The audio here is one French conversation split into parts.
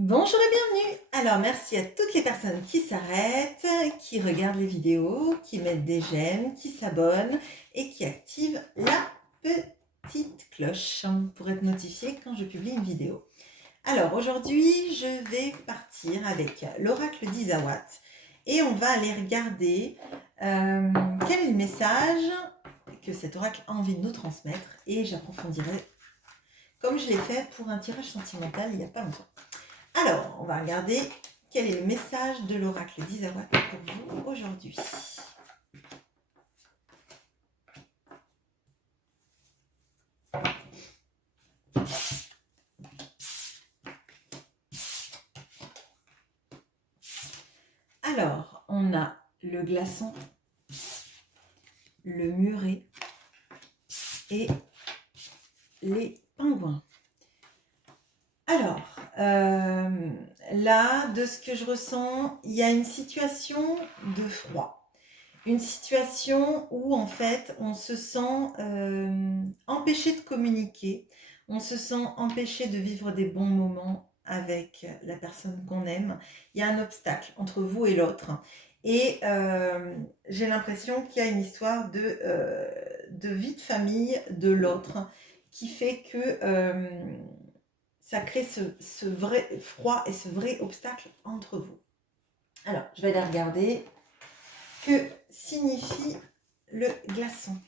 Bonjour et bienvenue. Alors merci à toutes les personnes qui s'arrêtent, qui regardent les vidéos, qui mettent des j'aime, qui s'abonnent et qui activent la petite cloche pour être notifié quand je publie une vidéo. Alors aujourd'hui, je vais partir avec l'oracle d'Isawat et on va aller regarder quel est le message que cet oracle a envie de nous transmettre et j'approfondirai comme je l'ai fait pour un tirage sentimental il n'y a pas longtemps. Alors, on va regarder quel est le message de l'oracle d'Isawat pour vous aujourd'hui. Alors, on a le glaçon, le muret et les pingouins. Alors, là, de ce que je ressens, il y a une situation de froid. Une situation où, en fait, on se sent empêché de communiquer, on se sent empêché de vivre des bons moments avec la personne qu'on aime. Il y a un obstacle entre vous et l'autre. Et j'ai l'impression qu'il y a une histoire de vie de famille de l'autre qui fait que ça crée ce vrai froid et ce vrai obstacle entre vous. Alors, je vais aller regarder. Que signifie le glaçon?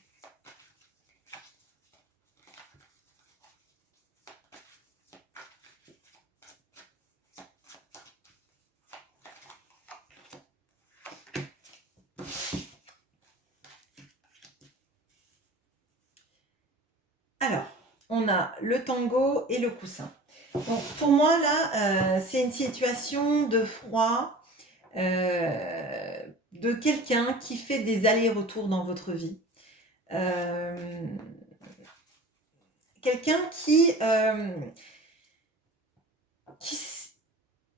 Alors, on a le tango et le coussin. Bon, pour moi, là, c'est une situation de froid, de quelqu'un qui fait des allers-retours dans votre vie. Quelqu'un qui,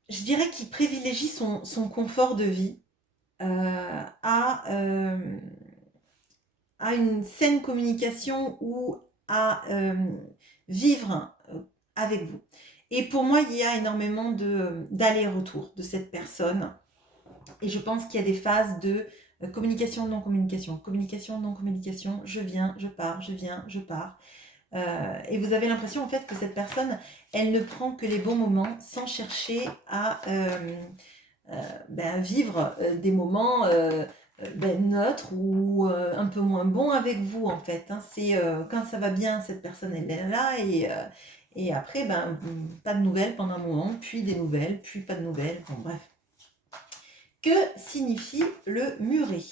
je dirais, qui privilégie son confort de vie à une saine communication ou à vivre avec vous. Et pour moi, il y a énormément d'aller-retour de cette personne. Et je pense qu'il y a des phases de communication, non-communication, communication, non-communication, je viens, je pars, je viens, je pars. Et vous avez l'impression en fait que cette personne, elle ne prend que les bons moments sans chercher à vivre des moments neutres ou un peu moins bons avec vous en fait. Hein. C'est quand ça va bien, cette personne elle est là et après pas de nouvelles pendant un moment, puis des nouvelles, puis pas de nouvelles. Bon bref. Que signifie le muret?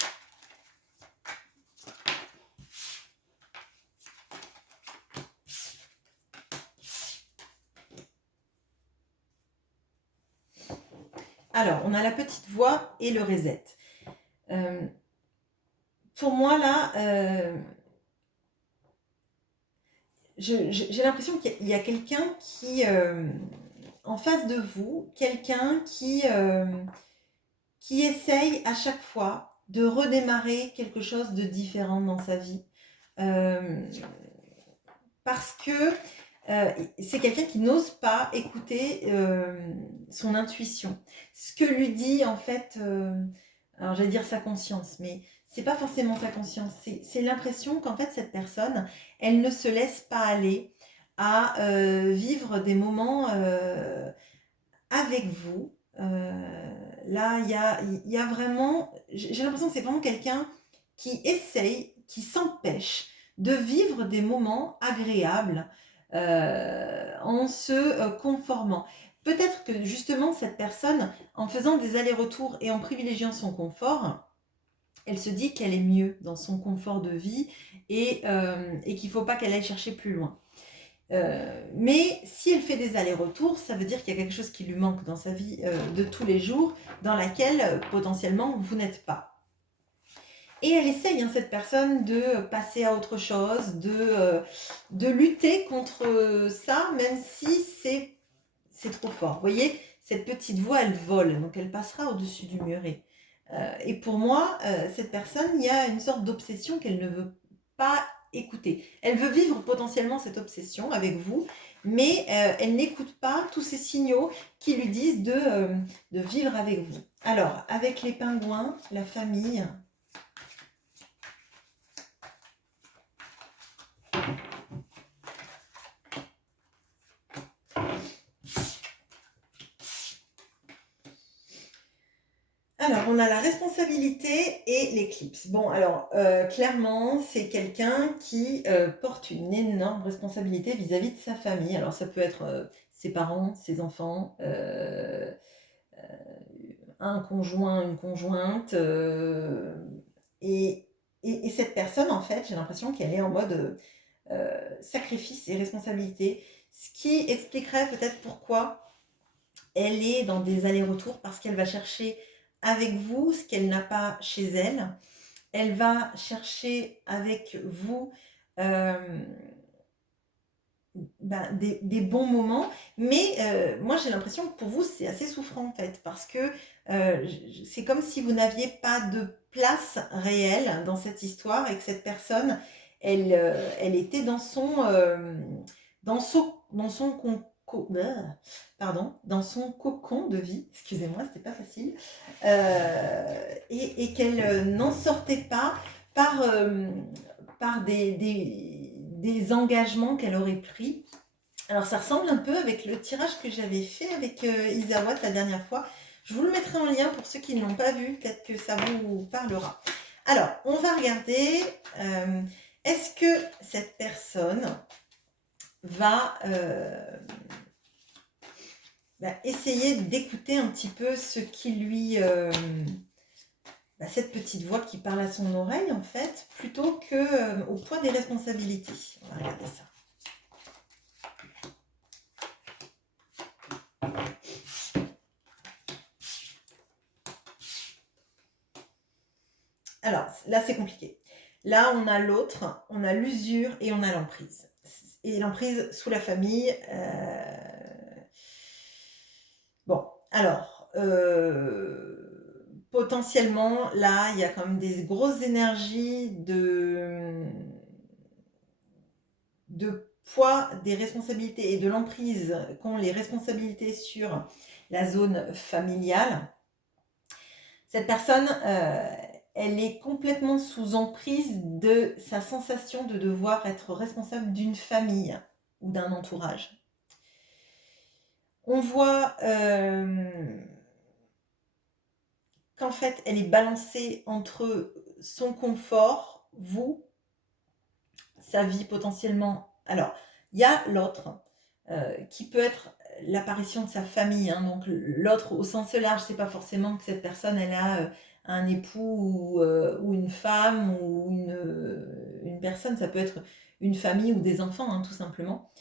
Alors, on a la petite voix et le reset. Pour moi, là, j'ai l'impression qu'il y a quelqu'un qui, en face de vous, quelqu'un qui essaye à chaque fois de redémarrer quelque chose de différent dans sa vie. Parce que c'est quelqu'un qui n'ose pas écouter son intuition. Ce que lui dit en fait, alors j'allais dire sa conscience, mais c'est pas forcément sa conscience. C'est l'impression qu'en fait cette personne, elle ne se laisse pas aller à vivre des moments avec vous. Là, il y a vraiment, j'ai l'impression que c'est vraiment quelqu'un qui essaye, qui s'empêche de vivre des moments agréables en se conformant. Peut-être que justement cette personne, en faisant des allers-retours et en privilégiant son confort, elle se dit qu'elle est mieux dans son confort de vie et qu'il ne faut pas qu'elle aille chercher plus loin. Mais si elle fait des allers-retours, ça veut dire qu'il y a quelque chose qui lui manque dans sa vie de tous les jours, dans laquelle potentiellement vous n'êtes pas. Et elle essaye, hein, cette personne, de passer à autre chose, de lutter contre ça, même si c'est trop fort. Vous voyez, cette petite voix, elle vole, donc elle passera au-dessus du muret. Et pour moi, cette personne, il y a une sorte d'obsession qu'elle ne veut pas écouter. Elle veut vivre potentiellement cette obsession avec vous, mais elle n'écoute pas tous ces signaux qui lui disent de vivre avec vous. Alors, avec les pingouins, la famille. Alors, on a la responsabilité et l'éclipse. Bon, alors, clairement, c'est quelqu'un qui porte une énorme responsabilité vis-à-vis de sa famille. Alors, ça peut être ses parents, ses enfants, un conjoint, une conjointe. Et, et cette personne, en fait, j'ai l'impression qu'elle est en mode sacrifice et responsabilité. Ce qui expliquerait peut-être pourquoi elle est dans des allers-retours, parce qu'elle va chercher avec vous ce qu'elle n'a pas chez elle. Elle va chercher avec vous euh, des bons moments, mais moi j'ai l'impression que pour vous c'est assez souffrant en fait, parce que c'est comme si vous n'aviez pas de place réelle dans cette histoire et que cette personne, elle était dans son pardon, dans son cocon de vie, excusez-moi, c'était pas facile, et qu'elle n'en sortait pas par, par des engagements qu'elle aurait pris. Alors ça ressemble un peu avec le tirage que j'avais fait avec Isawat la dernière fois. Je vous le mettrai en lien pour ceux qui ne l'ont pas vu, peut-être que ça vous parlera. Alors, on va regarder, est-ce que cette personne va essayer d'écouter un petit peu ce qui lui... cette petite voix qui parle à son oreille, en fait, plutôt que au poids des responsabilités. On va regarder ça. Alors, là, c'est compliqué. Là, on a l'autre, on a l'usure et on a l'emprise. Et l'emprise sous la famille. Bon, alors, potentiellement, là, il y a quand même des grosses énergies de poids des responsabilités et de l'emprise qu'ont les responsabilités sur la zone familiale. Cette personne, elle est complètement sous emprise de sa sensation de devoir être responsable d'une famille ou d'un entourage. On voit qu'en fait, elle est balancée entre son confort, vous, sa vie potentiellement. Alors, il y a l'autre qui peut être l'apparition de sa famille. Hein. Donc, l'autre au sens large, c'est pas forcément que cette personne, elle a un époux ou une femme ou une personne. Ça peut être une famille ou des enfants, hein, tout simplement.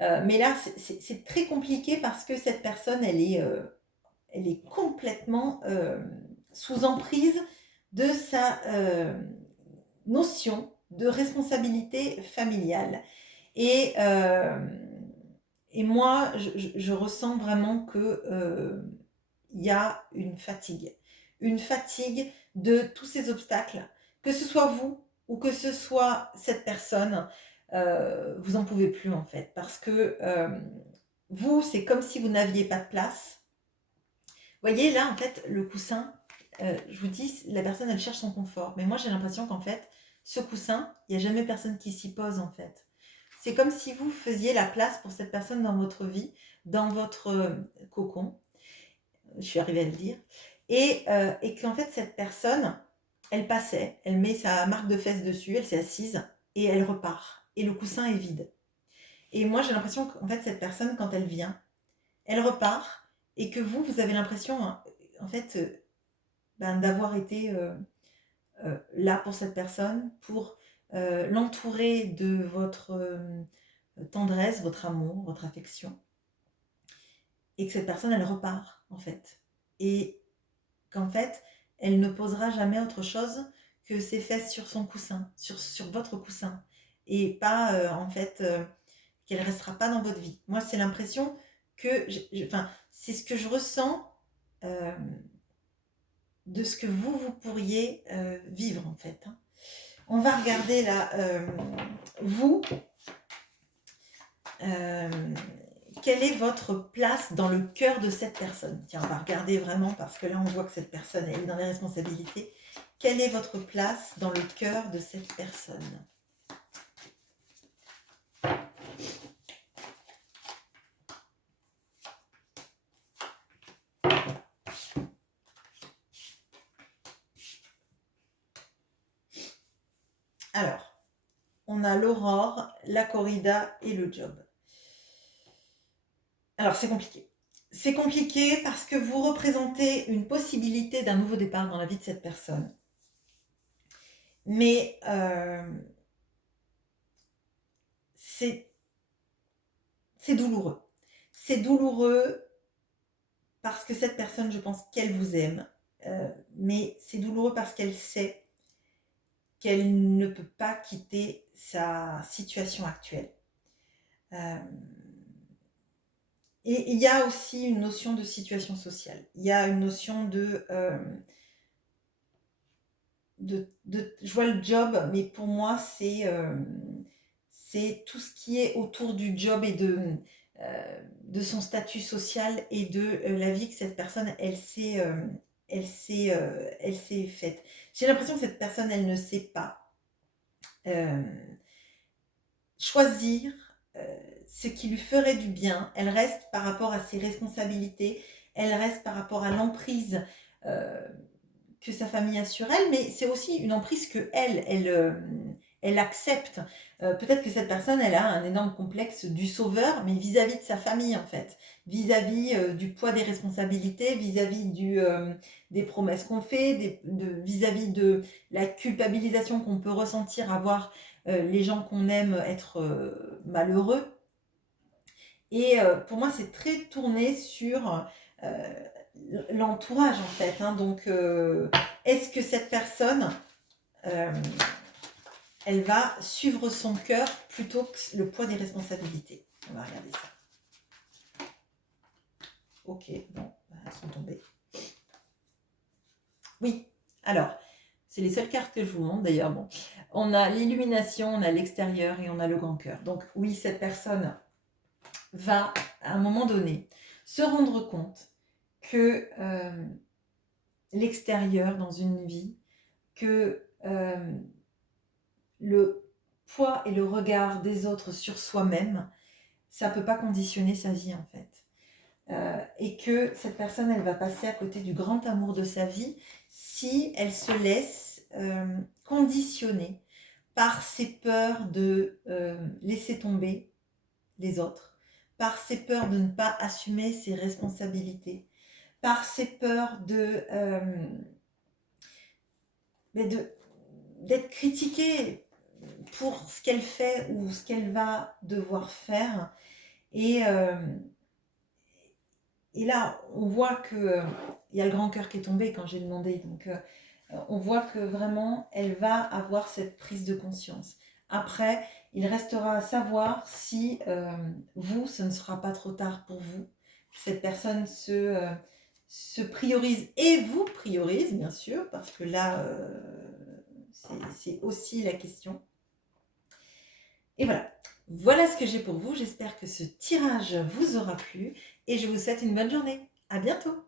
Mais là, c'est très compliqué parce que cette personne, elle est complètement sous emprise de sa notion de responsabilité familiale. Et, et moi, je ressens vraiment que il y a une fatigue de tous ces obstacles, que ce soit vous ou que ce soit cette personne, vous en pouvez plus en fait, parce que vous, c'est comme si vous n'aviez pas de place. Vous voyez là, en fait, le coussin, je vous dis, la personne, elle cherche son confort, mais moi, j'ai l'impression qu'en fait, ce coussin, il n'y a jamais personne qui s'y pose en fait. C'est comme si vous faisiez la place pour cette personne dans votre vie, dans votre cocon, je suis arrivée à le dire, et qu'en fait, cette personne, elle passait, elle met sa marque de fesses dessus, elle s'est assise, et elle repart. Et le coussin est vide. Et moi, j'ai l'impression qu'en fait, cette personne, quand elle vient, elle repart, et que vous avez l'impression, hein, en fait, d'avoir été là pour cette personne, pour l'entourer de votre tendresse, votre amour, votre affection, et que cette personne, elle repart, en fait. Et qu'en fait, elle ne posera jamais autre chose que ses fesses sur son coussin, sur votre coussin, et pas, en fait, qu'elle restera pas dans votre vie. Moi, c'est l'impression que, enfin, c'est ce que je ressens de ce que vous pourriez vivre, en fait. On va regarder là, vous, Euh, quelle est votre place dans le cœur de cette personne? Tiens, on va regarder vraiment parce que là, on voit que cette personne elle est dans les responsabilités. Quelle est votre place dans le cœur de cette personne? Alors, on a l'aurore, la corrida et le job. Alors, c'est compliqué. C'est compliqué parce que vous représentez une possibilité d'un nouveau départ dans la vie de cette personne. Mais c'est douloureux. C'est douloureux parce que cette personne, je pense qu'elle vous aime. Mais c'est douloureux parce qu'elle sait qu'elle ne peut pas quitter sa situation actuelle. Et il y a aussi une notion de situation sociale. Il y a une notion je vois le job, mais pour moi, c'est tout ce qui est autour du job et de son statut social et de la vie que cette personne, elle s'est faite. J'ai l'impression que cette personne, elle ne sait pas euh, choisir ce qui lui ferait du bien. Elle reste par rapport à ses responsabilités, elle reste par rapport à l'emprise que sa famille a sur elle, mais c'est aussi une emprise que elle accepte. Peut-être que cette personne, elle a un énorme complexe du sauveur, mais vis-à-vis de sa famille, en fait. Vis-à-vis du poids des responsabilités, vis-à-vis des promesses qu'on fait, vis-à-vis de la culpabilisation qu'on peut ressentir à voir les gens qu'on aime être malheureux. Et pour moi, c'est très tourné sur l'entourage, en fait. Hein. Donc, est-ce que cette personne, euh, elle va suivre son cœur plutôt que le poids des responsabilités? On va regarder ça. Ok, bon, elles sont tombées. Oui, alors, c'est les seules cartes que je vous montre d'ailleurs. Bon, on a l'illumination, on a l'extérieur et on a le grand cœur. Donc oui, cette personne va, à un moment donné, se rendre compte que l'extérieur dans une vie, que le poids et le regard des autres sur soi-même, ça ne peut pas conditionner sa vie en fait. Et que cette personne, elle va passer à côté du grand amour de sa vie si elle se laisse conditionner par ses peurs de laisser tomber les autres, par ses peurs de ne pas assumer ses responsabilités, par ses peurs d'être critiquée pour ce qu'elle fait ou ce qu'elle va devoir faire. Et là, on voit que il y a le grand cœur qui est tombé quand j'ai demandé. Donc, on voit que vraiment, elle va avoir cette prise de conscience. Après, il restera à savoir si vous, ce ne sera pas trop tard pour vous. Cette personne se priorise et vous priorise, bien sûr, parce que là, c'est aussi la question. Et voilà. Voilà ce que j'ai pour vous. J'espère que ce tirage vous aura plu et je vous souhaite une bonne journée. À bientôt.